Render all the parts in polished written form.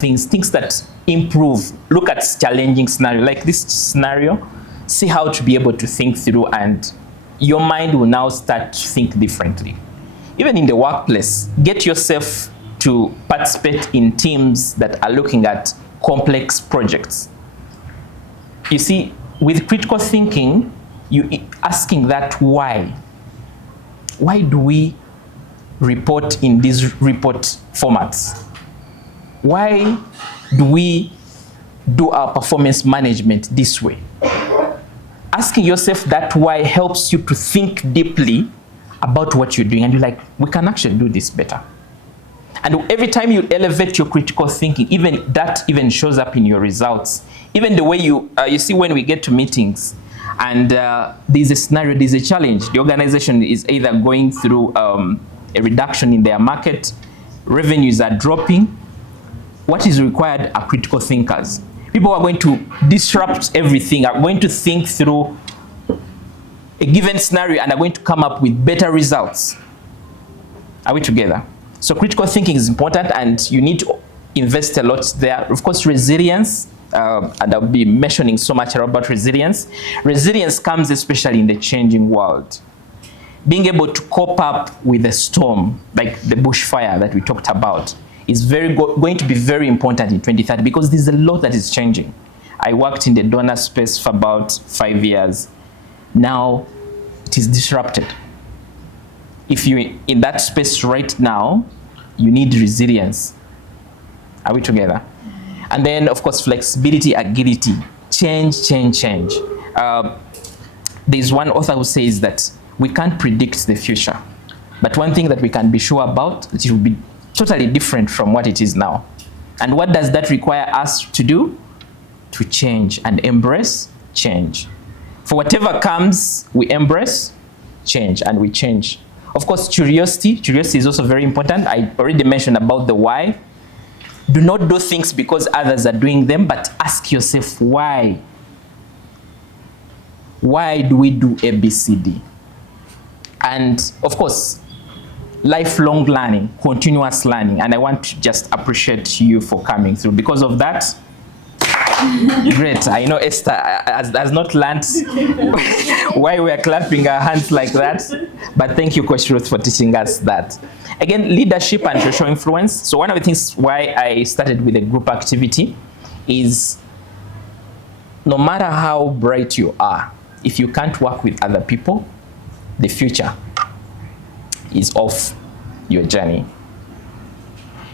things that improve. Look at challenging scenario like this scenario, see how to be able to think through, and your mind will now start to think differently. Even in the workplace, get yourself to participate in teams that are looking at complex projects. You see, with critical thinking, you asking that why. Why do we report in these report formats? Why do we do our performance management this way? Asking yourself that why helps you to think deeply about what you're doing, and you're like, we can actually do this better. And every time you elevate your critical thinking, even that even shows up in your results. Even the way you see when we get to meetings and there's a scenario, there's a challenge, the organization is either going through a reduction in their market, revenues are dropping. What is required are critical thinkers. People are going to disrupt everything, are going to think through a given scenario and are going to come up with better results. Are we together? So critical thinking is important, and you need to invest a lot there. Of course, resilience, and I'll be mentioning so much about resilience. Resilience comes especially in the changing world. Being able to cope up with a storm, like the bushfire that we talked about, is going to be very important in 2030 because there's a lot that is changing. I worked in the donor space for about 5 years. Now it is disrupted. If you're in that space right now, you need resilience. Are we together? And then, of course, flexibility, agility, change. There's one author who says that we can't predict the future, but one thing that we can be sure about, it will be totally different from what it is now. And what does that require us to do? To change and embrace change. For whatever comes, we embrace change and we change. Of course, curiosity is also very important. I already mentioned about the why. Do not do things because others are doing them, but ask yourself why. Why do we do A, B, C, D? And of course, lifelong learning, continuous learning, and I want to just appreciate you for coming through. Because of that, great. I know Esther has not learned why we are clapping our hands like that, but thank you, Coach Ruth, for teaching us that. Again, leadership and social influence. So one of the things why I started with a group activity is no matter how bright you are, if you can't work with other people, the future is off your journey.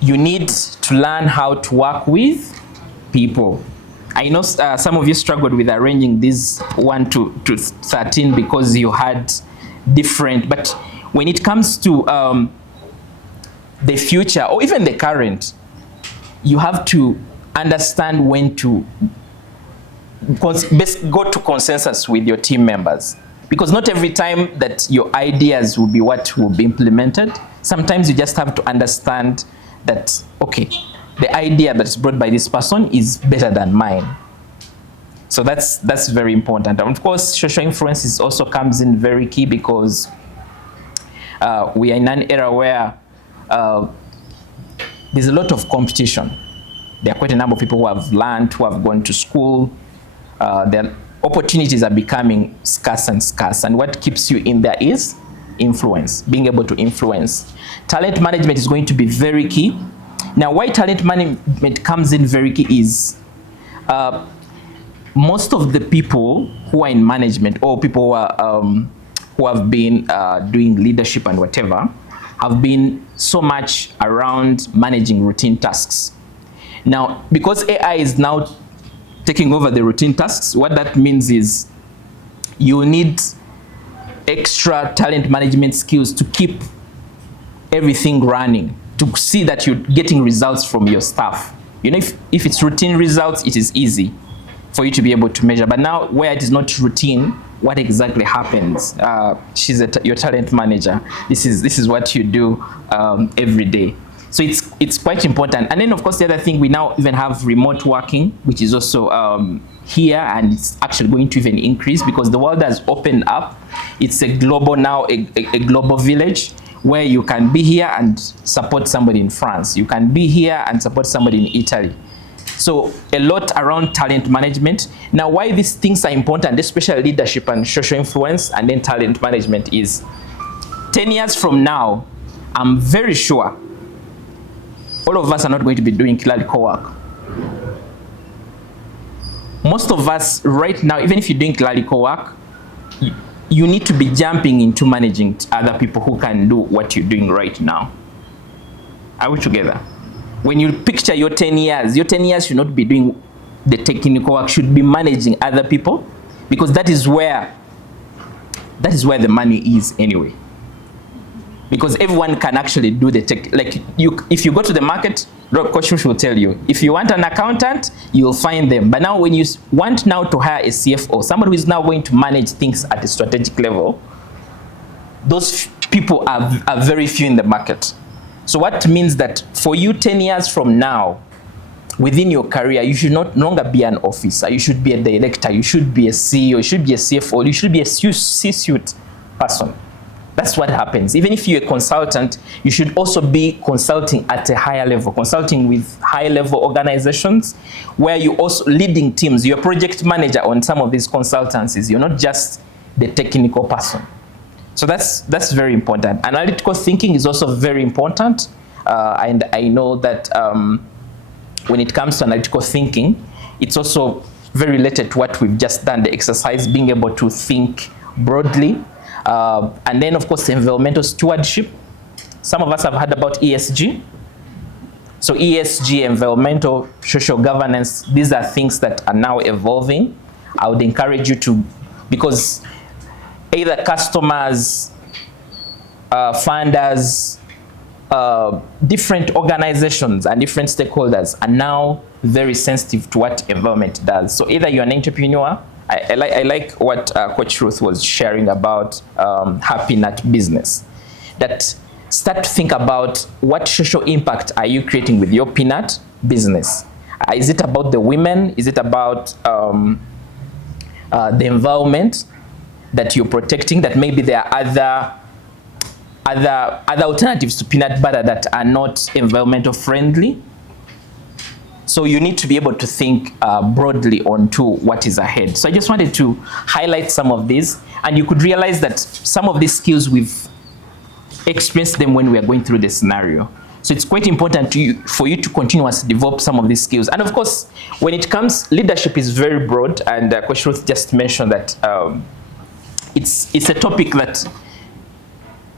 You need to learn how to work with people. I know some of you struggled with arranging this 1 to 13 because you had different, but when it comes to the future or even the current, you have to understand when to go to consensus with your team members. Because not every time that your ideas will be what will be implemented. Sometimes you just have to understand that, okay, the idea that's brought by this person is better than mine. So that's very important. And of course, social influence also comes in very key because we are in an era where there's a lot of competition. There are quite a number of people who have learned, who have gone to school. Their opportunities are becoming scarce, and what keeps you in there is influence, being able to influence. Talent management is going to be very key. Now, why talent management comes in very key is most of the people who are in management or people who have been doing leadership and whatever have been so much around managing routine tasks. Now, because AI is now taking over the routine tasks, what that means is you need extra talent management skills to keep everything running, to see that you're getting results from your staff. You know, if it's routine results, it is easy for you to be able to measure. But now where it is not routine, what exactly happens? She's your talent manager. This is what you do every day. So it's quite important. And then of course the other thing, we now even have remote working, which is also here, and it's actually going to even increase because the world has opened up. It's a global now, a global village where you can be here and support somebody in France. You can be here and support somebody in Italy. So a lot around talent management. Now, why these things are important, especially leadership and social influence and then talent management, is 10 years from now, I'm very sure all of us are not going to be doing clerical work. Most of us right now, even if you're doing clerical work, you need to be jumping into managing other people who can do what you're doing right now. Are we together? When you picture your 10 years should not be doing the technical work, should be managing other people, because that is where the money is anyway. Because everyone can actually do the tech. Like if you go to the market, Coach will tell you, if you want an accountant, you'll find them. But now when you want now to hire a CFO, somebody who is now going to manage things at a strategic level, those people are very few in the market. So what means that for you 10 years from now, within your career, you should no longer be an officer. You should be a director. You should be a CEO. You should be a CFO. You should be a C-suite person. That's what happens. Even if you're a consultant, you should also be consulting at a higher level, consulting with high-level organizations where you're also leading teams. You're a project manager on some of these consultancies. You're not just the technical person. So that's very important. Analytical thinking is also very important. And I know that when it comes to analytical thinking, it's also very related to what we've just done, the exercise, being able to think broadly. And then, of course, environmental stewardship. Some of us have heard about ESG. So ESG, environmental, social governance, these are things that are now evolving. I would encourage you to, because either customers, funders, different organizations and different stakeholders are now very sensitive to what environment does. So either you're an entrepreneur, I like what Coach Ruth was sharing about Happy Nut Business. That start to think about what social impact are you creating with your peanut business. Is it about the women? Is it about the environment that you're protecting? That maybe there are other alternatives to peanut butter that are not environmental friendly. So you need to be able to think broadly onto what is ahead. So I just wanted to highlight some of these, and you could realize that some of these skills we've experienced them when we are going through the scenario. So it's quite important for you to continuously develop some of these skills. And of course, when it comes, leadership is very broad, and Coach Ruth just mentioned that it's a topic that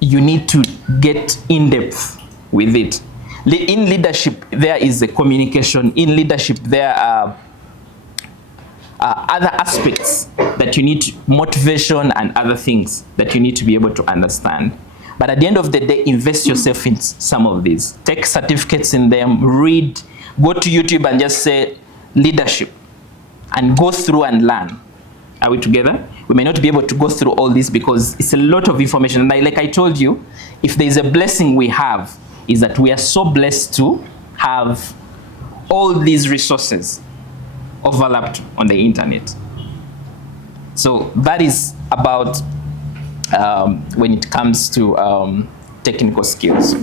you need to get in depth with it. In leadership, there is a communication. In leadership, there are other aspects that you need, motivation and other things that you need to be able to understand. But at the end of the day, invest yourself in some of these. Take certificates in them, read, go to YouTube and just say leadership and go through and learn. Are we together? We may not be able to go through all this because it's a lot of information. And like I told you, if there's a blessing we have, is that we are so blessed to have all these resources overlapped on the internet. So that is about when it comes to technical skills.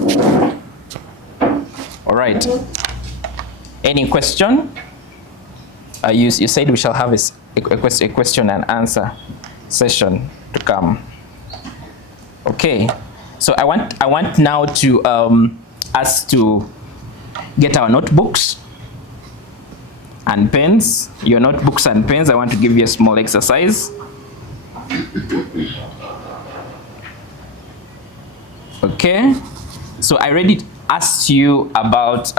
All right. Any question? You said we shall have a question and answer session to come. Okay. So I want now to us to get our notebooks and pens. Your notebooks and pens. I want to give you a small exercise. Okay. So I already asked you about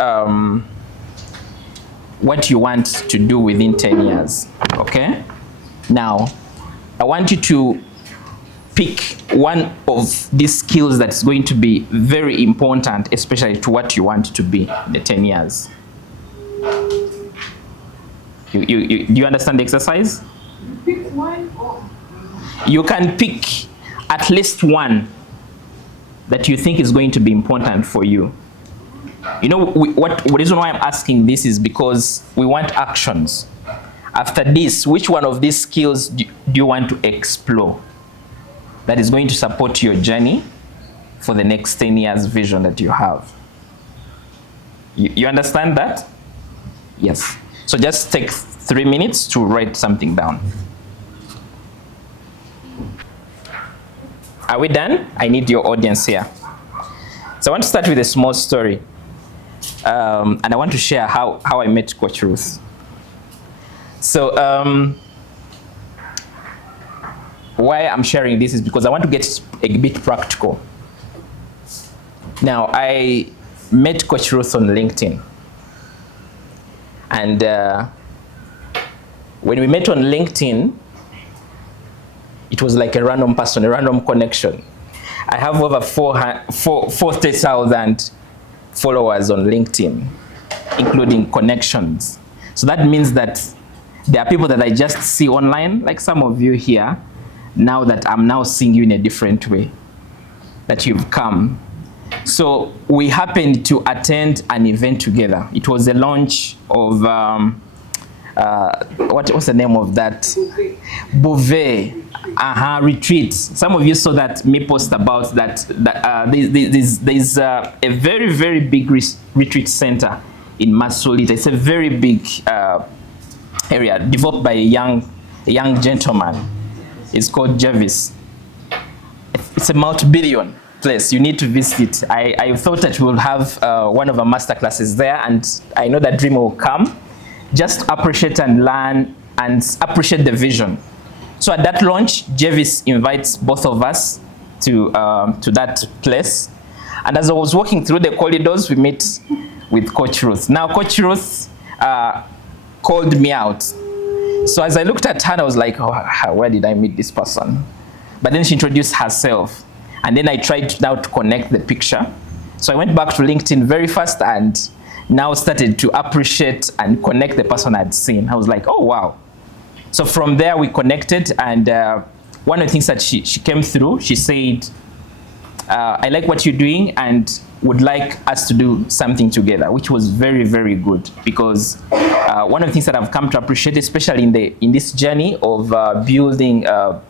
what you want to do within 10 years. Okay. Now, I want you to pick one of these skills that's going to be very important, especially to what you want to be in the 10 years. Do you understand the exercise? Pick one. You can pick at least one that you think is going to be important for you. You know, the reason why I'm asking this is because we want actions. After this, which one of these skills do you want to explore that is going to support your journey for the next 10 years vision that you have. You understand that? Yes. So just take 3 minutes to write something down. Are we done? I need your audience here. So I want to start with a small story. And I want to share how I met Coach Ruth. So why I'm sharing this is because I want to get a bit practical. Now, I met Coach Ruth on LinkedIn. And when we met on LinkedIn, it was like a random person, a random connection. I have over 40,000 followers on LinkedIn, including connections. So that means that there are people that I just see online, like some of you here, now that I'm now seeing you in a different way, that you've come. So we happened to attend an event together. It was the launch of, what's the name of that? Beauvais retreat. Some of you saw that me post about that. There's a very, very big retreat center in Masolita. It's a very big area developed by a young gentleman. It's called Jervis. It's a multi-billion place. You need to visit it. I thought that we'll have one of our masterclasses there, and I know that dream will come. Just appreciate and learn and appreciate the vision. So at that launch, Jervis invites both of us to that place. And as I was walking through the corridors, we met with Coach Ruth. Now, Coach Ruth called me out. So as I looked at her, I was like, oh, where did I meet this person? But then she introduced herself. And then I tried now to connect the picture. So I went back to LinkedIn very fast and now started to appreciate and connect the person I'd seen. I was like, oh, wow. So from there, we connected. And one of the things that she came through, she said, I like what you're doing and would like us to do something together, which was very, very good. Because one of the things that I've come to appreciate, especially in this journey of building the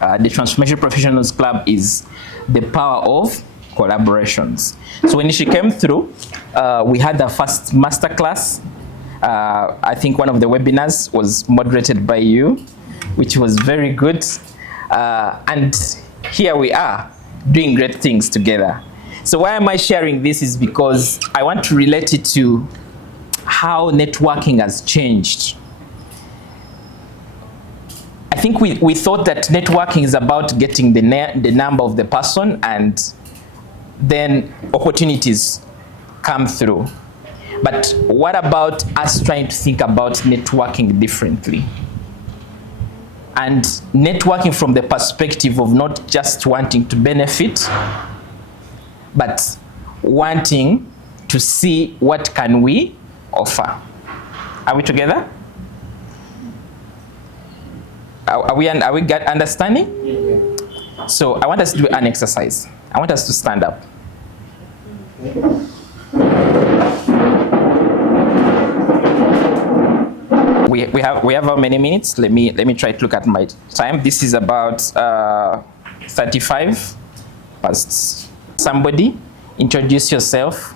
Transformational Professionals Club, is the power of collaborations. So when she came through, we had the first masterclass. I think one of the webinars was moderated by you, which was very good. And here we are doing great things together. So why am I sharing this is because I want to relate it to how networking has changed. I think we thought that networking is about getting the number of the person and then opportunities come through. But what about us trying to think about networking differently? And networking from the perspective of not just wanting to benefit, but wanting to see what can we offer. Are we together? Are we understanding? So I want us to do an exercise. I want us to stand up. We have how many minutes? Let me try to look at my time. This is about 35 past. Somebody introduce yourself.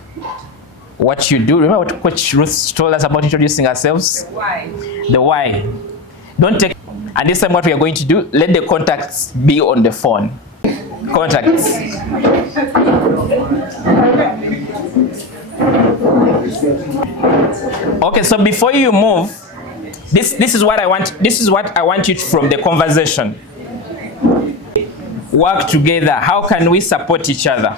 What you do. Remember what Coach Ruth told us about introducing ourselves? The why. The why. Don't take. And this time what we are going to do, let the contacts be on the phone. Contacts. Okay, so before you move, this is what I want. This is what I want you to, from the conversation. Work together. How can we support each other?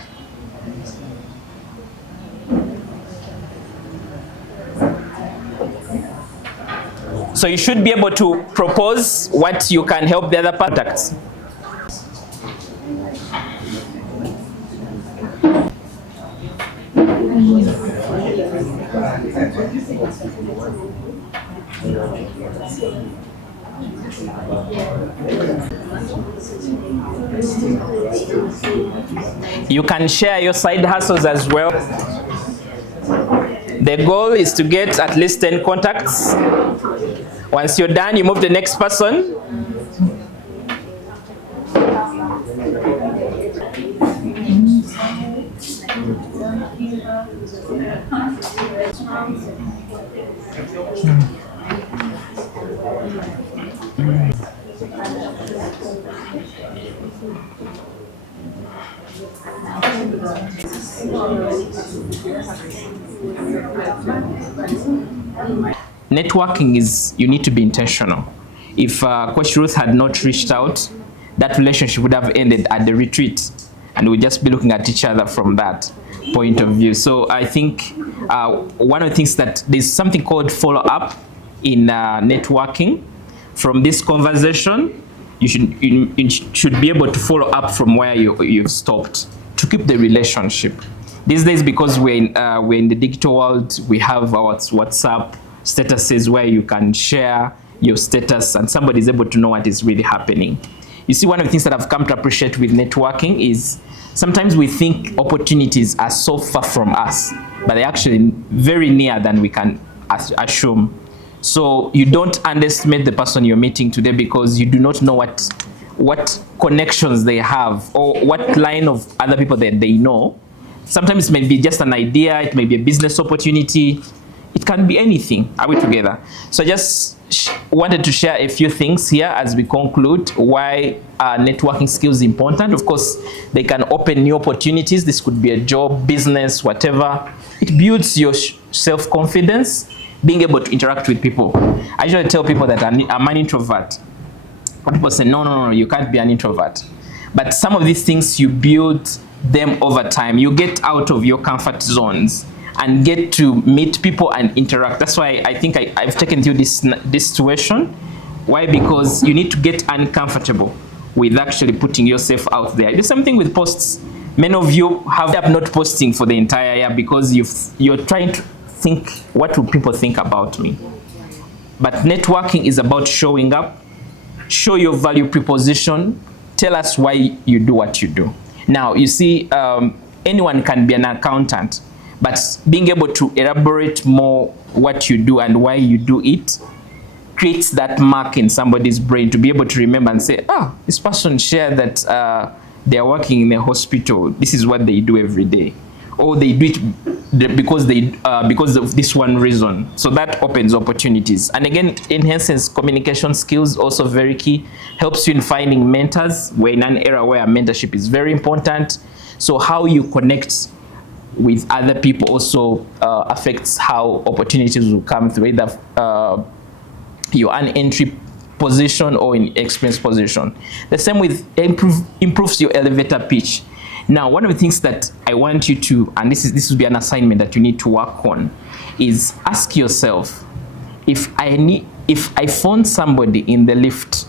So you should be able to propose what you can help the other contacts. You can share your side hustles as well. The goal is to get at least 10 contacts. Once you're done, you move to the next person. Networking is, you need to be intentional. If Coach Ruth had not reached out, that relationship would have ended at the retreat, and we'd just be looking at each other from that point of view. So I think one of the things that there's something called follow-up in networking. From this conversation, you should be able to follow up from where you've stopped to keep the relationship. These days, because we're in the digital world, we have our WhatsApp statuses where you can share your status and somebody is able to know what is really happening. You see, one of the things that I've come to appreciate with networking is sometimes we think opportunities are so far from us, but they're actually very near than we can assume. So you don't underestimate the person you're meeting today, because you do not know what connections they have or what line of other people that they know. Sometimes it may be just an idea, it may be a business opportunity, it can be anything. Are we together? So I just wanted to share a few things here as we conclude why networking skills are important. Of course, they can open new opportunities. This could be a job, business, whatever. It builds your self-confidence, being able to interact with people. I usually tell people that I'm an introvert. But people say, no, you can't be an introvert. But some of these things, you build them over time. You get out of your comfort zones and get to meet people and interact. That's why I think I've taken you this situation. Why? Because you need to get uncomfortable with actually putting yourself out there. There's something with posts. Many of you have not posting for the entire year because you're trying to think, what will people think about me? But networking is about showing up, show your value proposition, tell us why you do what you do. Now, you see, anyone can be an accountant, but being able to elaborate more what you do and why you do it creates that mark in somebody's brain to be able to remember and say, this person shared that they are working in a hospital. This is what they do every day. Or they do it because of this one reason. So that opens opportunities. And again, enhances communication skills, also very key. Helps you in finding mentors. We're in an era where mentorship is very important. So how you connect with other people also affects how opportunities will come through, either you're an entry position or in experience position. The same with improves your elevator pitch. Now, one of the things that I want you to, and this will be an assignment that you need to work on, is ask yourself, if I found somebody in the lift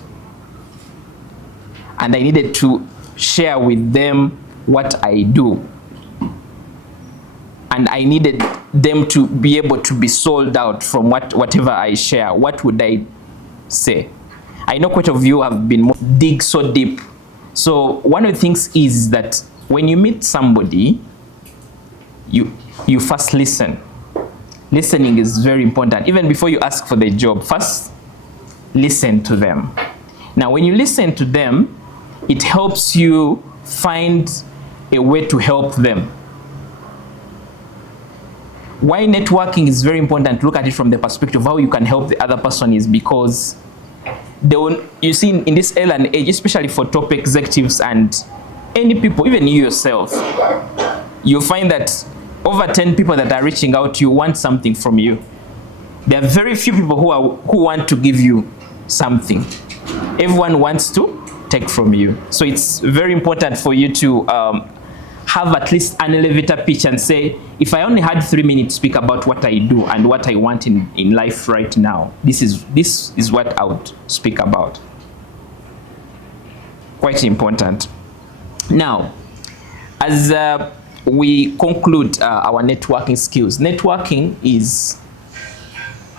and I needed to share with them what I do, and I needed them to be able to be sold out from whatever I share, what would I say? I know quite a few have been dig so deep. So one of the things is that when you meet somebody, you first listen. Listening is very important. Even before you ask for the job, first listen to them. Now, when you listen to them, it helps you find a way to help them. Why networking is very important to look at it from the perspective of how you can help the other person is because you see in this era and age, especially for top executives and any people, even you yourself, you'll find that over 10 people that are reaching out to you want something from you. There are very few people who want to give you something. Everyone wants to take from you. So it's very important for you to have at least an elevator pitch and say, if I only had 3 minutes to speak about what I do and what I want in life right now, this is what I would speak about. Quite important. Now, as we conclude our networking skills, networking is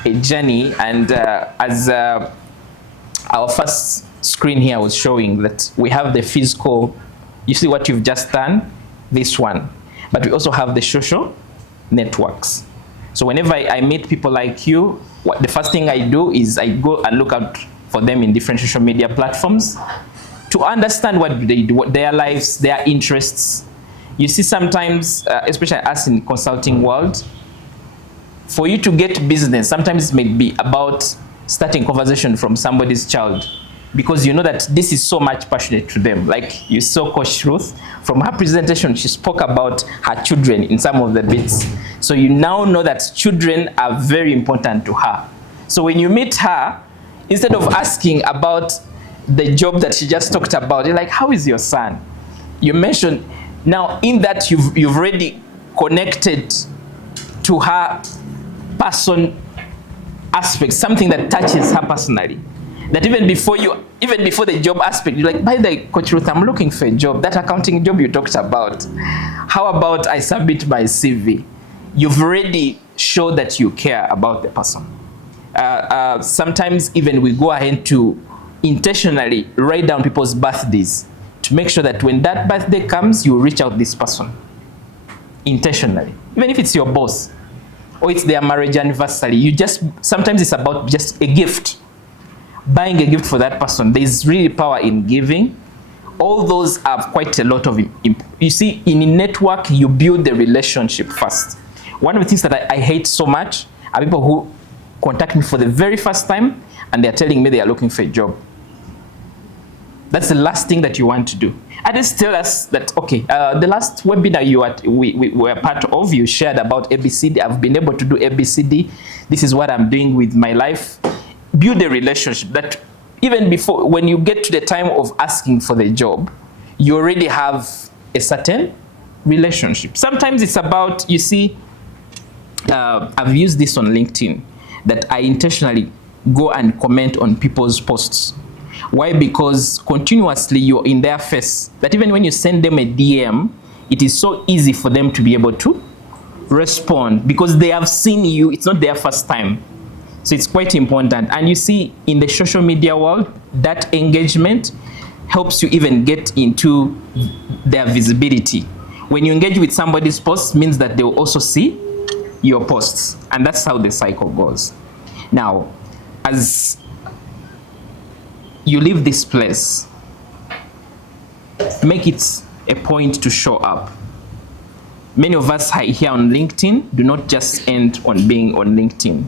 a journey, and as our first screen here was showing, that we have the physical, you see what you've just done, this one, but we also have the social networks. So whenever I meet people like you, the first thing I do is I go and look out for them in different social media platforms to understand what they do, what their lives, their interests. You see, sometimes, especially us in consulting world, for you to get business, sometimes it may be about starting conversation from somebody's child, because you know that this is so much passionate to them. Like you saw Coach Ruth, from her presentation, she spoke about her children in some of the bits. So you now know that children are very important to her. So when you meet her, instead of asking about the job that she just talked about, you're like, how is your son? You mentioned, now in that you've already connected to her person aspect, something that touches her personally. That even before the job aspect, you're like, by the way, Coach Ruth, I'm looking for a job, that accounting job you talked about. How about I submit my CV? You've already showed that you care about the person. Sometimes even we go ahead to intentionally write down people's birthdays to make sure that when that birthday comes, you reach out to this person intentionally. Even if it's your boss or it's their marriage anniversary, sometimes it's about just a gift. Buying a gift for that person. There's really power in giving. All those have quite a lot of, you see, in a network, you build the relationship first. One of the things that I hate so much are people who contact me for the very first time and they're telling me they are looking for a job. That's the last thing that you want to do. And just tell us that, okay, the last webinar we were part of, you shared about ABCD. I've been able to do ABCD. This is what I'm doing with my life. Build a relationship that even before, when you get to the time of asking for the job, you already have a certain relationship. Sometimes it's about, you see, I've used this on LinkedIn, that I intentionally go and comment on people's posts. Why? Because continuously you're in their face, that even when you send them a DM, it is so easy for them to be able to respond because they have seen you. It's not their first time. So it's quite important. And you see, in the social media world, that engagement helps you even get into their visibility. When you engage with somebody's post, means that they will also see your posts. And that's how the cycle goes. Now, as you leave this place, make it a point to show up. Many of us here on LinkedIn do not just end on being on LinkedIn.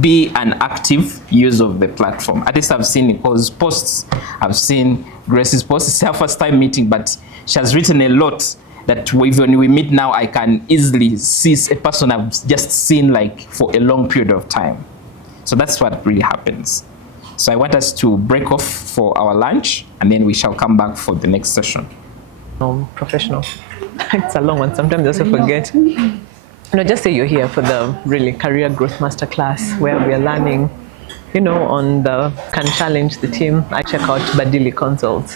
Be an active user of the platform. At least I've seen Nicole's posts. I've seen Grace's posts. It's her first time meeting, but she has written a lot that when we meet now, I can easily see a person I've just seen like for a long period of time. So that's what really happens. So I want us to break off for our lunch, and then we shall come back for the next session. Professional. It's a long one. Sometimes I also forget. No, just say you're here for the really career growth masterclass where we are learning, on the can challenge the team. I check out Badili Consult.